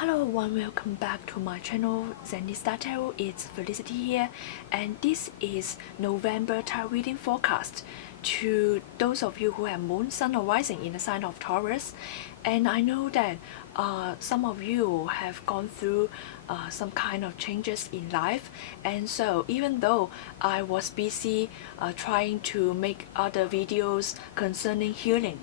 Hello everyone, welcome back to my channel Zenista Tarot. It's Felicity here, and this is November tarot reading forecast to those of you who have moon, sun or rising in the sign of Taurus. And I know that some of you have gone through some kind of changes in life, and so even though I was busy trying to make other videos concerning healing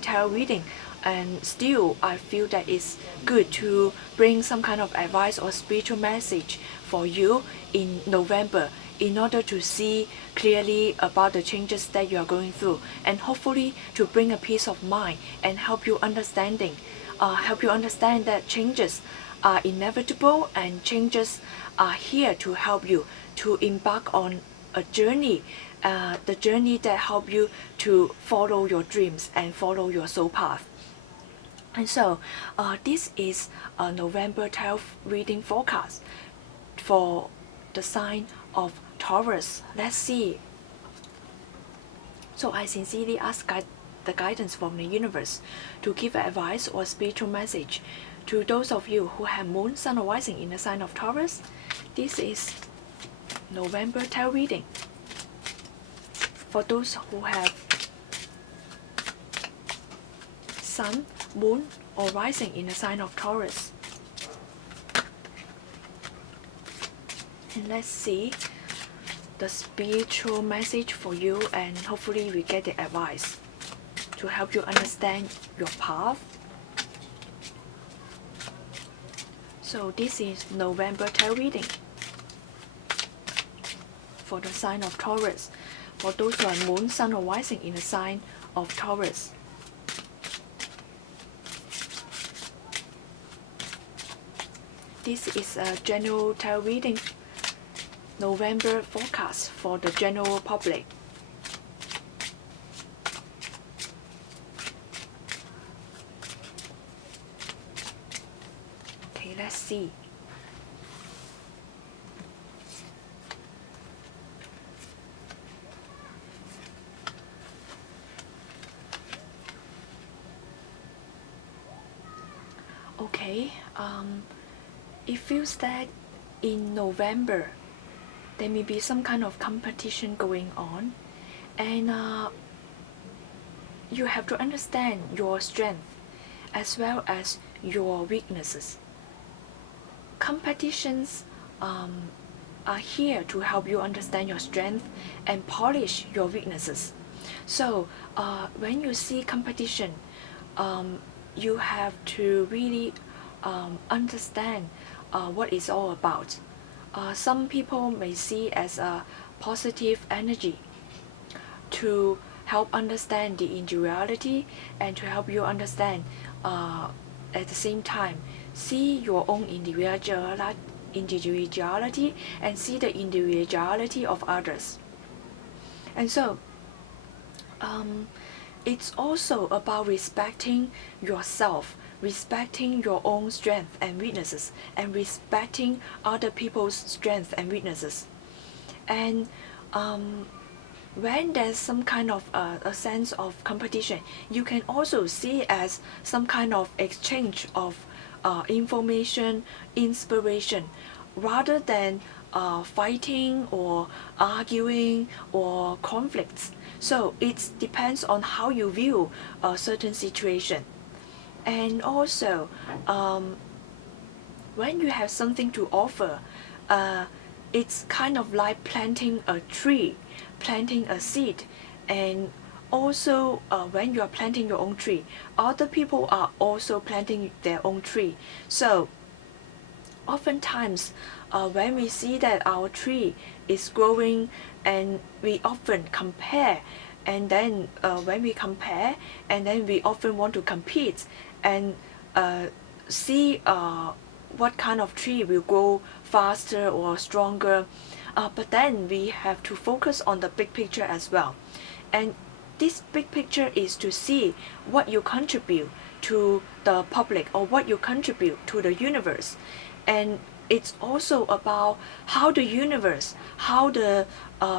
tarot reading, and still I feel that it's good to bring some kind of advice or spiritual message for you in November in order to see clearly about the changes that you are going through, and hopefully to bring a peace of mind and help you understand that changes are inevitable and changes are here to help you to embark on a journey, the journey that help you to follow your dreams and follow your soul path. And so this is a November 12th reading forecast for the sign of Taurus. Let's see. So I sincerely ask the guidance from the universe to give advice or spiritual message to those of you who have moon, sun or rising in the sign of Taurus. This is November tarot reading. For those who have sun, moon or rising in the sign of Taurus. And let's see the spiritual message for you, and hopefully we get the advice to help you understand your path. So this is November tarot reading for the sign of Taurus. For those who are moon, sun or rising in the sign of Taurus. This is a general tarot reading, November forecast for the general public. Okay, let's see. Okay, it feels that in November there may be some kind of competition going on, and you have to understand your strength as well as your weaknesses. Competitions are here to help you understand your strength and polish your weaknesses. So when you see competition, you have to really understand what it's all about. Some people may see as a positive energy to help understand the individuality and to help you understand at the same time see your own individuality and see the individuality of others. And so it's also about respecting yourself, respecting your own strengths and weaknesses, and respecting other people's strengths and weaknesses. And when there's some kind of a sense of competition, you can also see as some kind of exchange of information, inspiration, rather than fighting or arguing or conflicts. So it depends on how you view a certain situation. And also when you have something to offer, it's kind of like planting a tree, planting a seed. And also when you are planting your own tree, other people are also planting their own tree. So oftentimes when we see that our tree is growing, and we often compare, and then when we compare, and then we often want to compete and see what kind of tree will grow faster or stronger. But then we have to focus on the big picture as well. And this big picture is to see what you contribute to the public or what you contribute to the universe. And it's also about how the universe, how the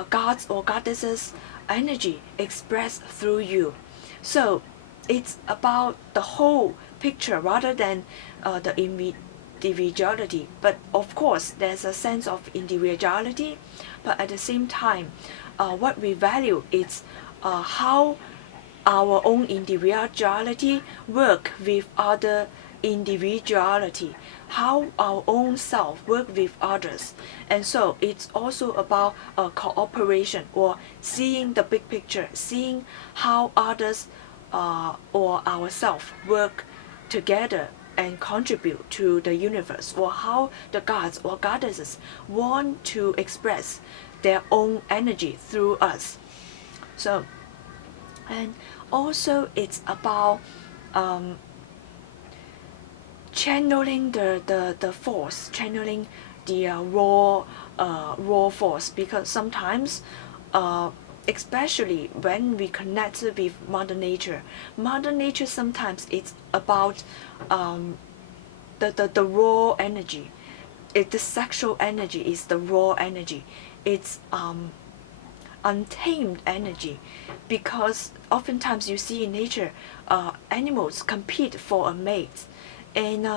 gods or goddesses energy expressed through you. So it's about the whole picture rather than the individuality, but of course there's a sense of individuality, but at the same time, what we value is how our own individuality work with other individuality, how our own self work with others. And so it's also about cooperation, or seeing the big picture, seeing how others or ourselves work together and contribute to the universe, or how the gods or goddesses want to express their own energy through us. So, and also it's about channeling the force, channeling the raw force, because sometimes especially when we connect with Mother Nature, sometimes it's about the raw energy. The sexual energy is the raw energy. It's untamed energy, because oftentimes you see in nature animals compete for a mate, and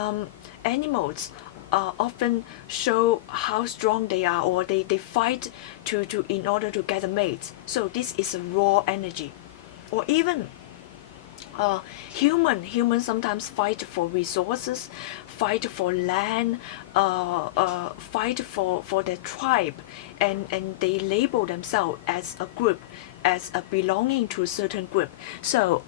animals often show how strong they are, or they fight to in order to get a mate. So this is a raw energy. Or even humans sometimes fight for resources, fight for land, fight for their tribe, and they label themselves as a group, as a belonging to a certain group. So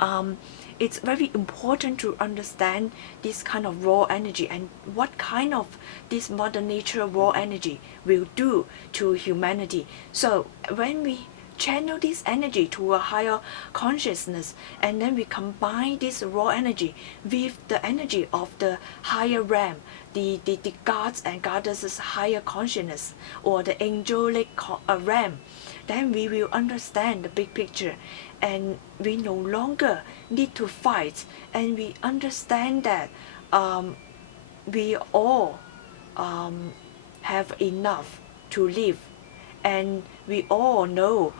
it's very important to understand this kind of raw energy, and what kind of this Mother Nature raw energy will do to humanity. So when we channel this energy to a higher consciousness, and then we combine this raw energy with the energy of the higher realm, the gods and goddesses higher consciousness, or the angelic realm, then we will understand the big picture, and we no longer need to fight, and we understand that we all have enough to live, and we all know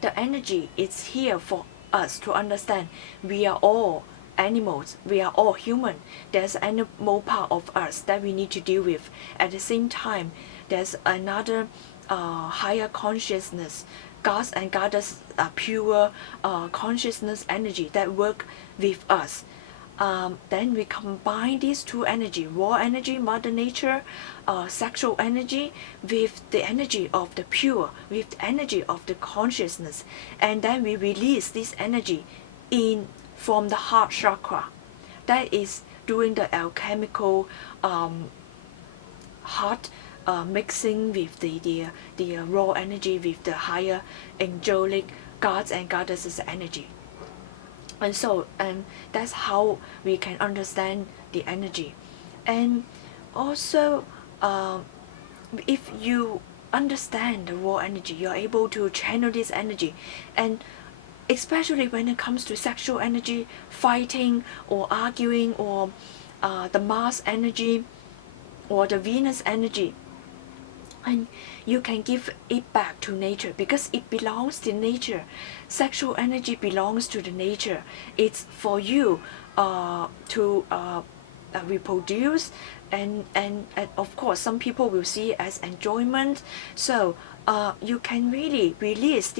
the energy is here for us to understand. We are all animals, we are all human. There's an animal part of us that we need to deal with. At the same time, there's another higher consciousness, gods and goddesses, pure consciousness energy that work with us. Then we combine these two energy, raw energy, Mother Nature, sexual energy, with the energy of the pure, with the energy of the consciousness, and then we release this energy in from the heart chakra. That is doing the alchemical heart mixing with the raw energy with the higher angelic gods and goddesses energy. And so, that's how we can understand the energy. And also, if you understand the raw energy, you're able to channel this energy. And especially when it comes to sexual energy, fighting or arguing, or the Mars energy, or the Venus energy, and you can give it back to nature, because it belongs to nature. Sexual energy belongs to the nature. It's for you to reproduce, and of course some people will see it as enjoyment. So you can really release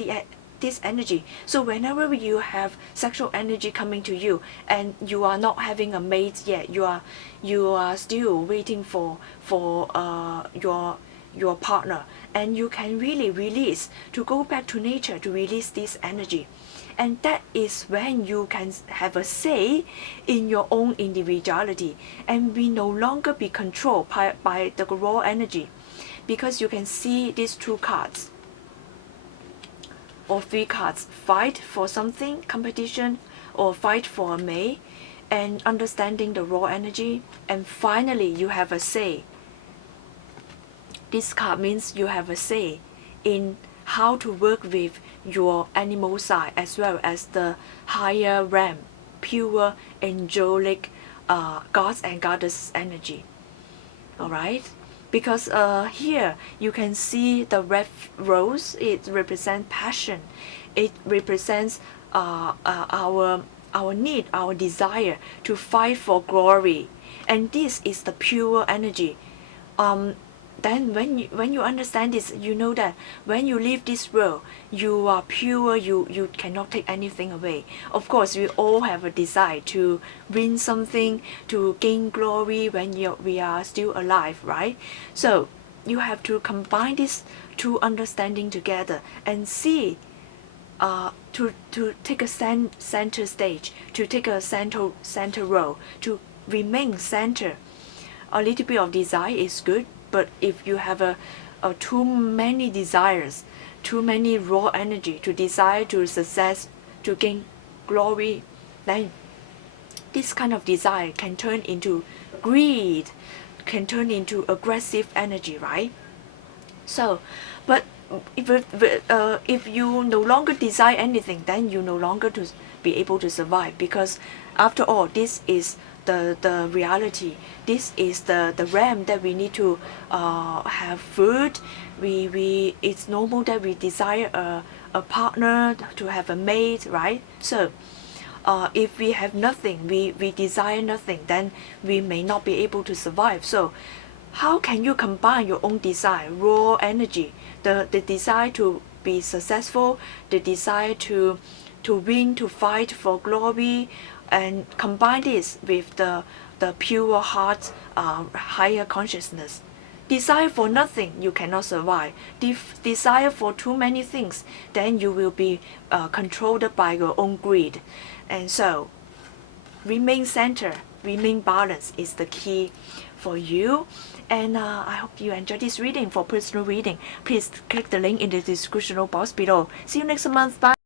this energy. So whenever you have sexual energy coming to you, and you are not having a mate yet, you are still waiting for your partner, and you can really release, to go back to nature, to release this energy. And that is when you can have a say in your own individuality, and we no longer be controlled by the raw energy. Because you can see these two cards or three cards: fight for something, competition, or fight for a mate, and understanding the raw energy. And finally you have a say. This card means you have a say in how to work with your animal side, as well as the higher realm, pure angelic gods and goddesses energy. Alright? Because here you can see the red rose. It represents passion. It represents our our need, our desire to fight for glory. And this is the pure energy. Then when you understand this, you know that when you leave this world, you are pure, you cannot take anything away. Of course, we all have a desire to win something, to gain glory when we are still alive, right? So you have to combine these two understanding together and see, to take a center stage, to take a center role, to remain center. A little bit of desire is good, but if you have a too many desires, too many raw energy to desire to success, to gain glory, then this kind of desire can turn into greed, can turn into aggressive energy, right? So, but if you no longer desire anything, then you no longer to be able to survive, because after all, this is the reality. This is the realm that we need to have food. It's normal that we desire a partner, to have a mate, right? So if we have nothing, we desire nothing, then we may not be able to survive. So how can you combine your own desire, raw energy, the desire to be successful, the desire to win, to fight for glory, and combine this with the pure heart, higher consciousness? Desire for nothing, you cannot survive. Desire for too many things, then you will be controlled by your own greed. And so remain center, remain balanced is the key for you. And I hope you enjoyed this reading. For personal reading, please click the link in the description box below. See you next month. Bye.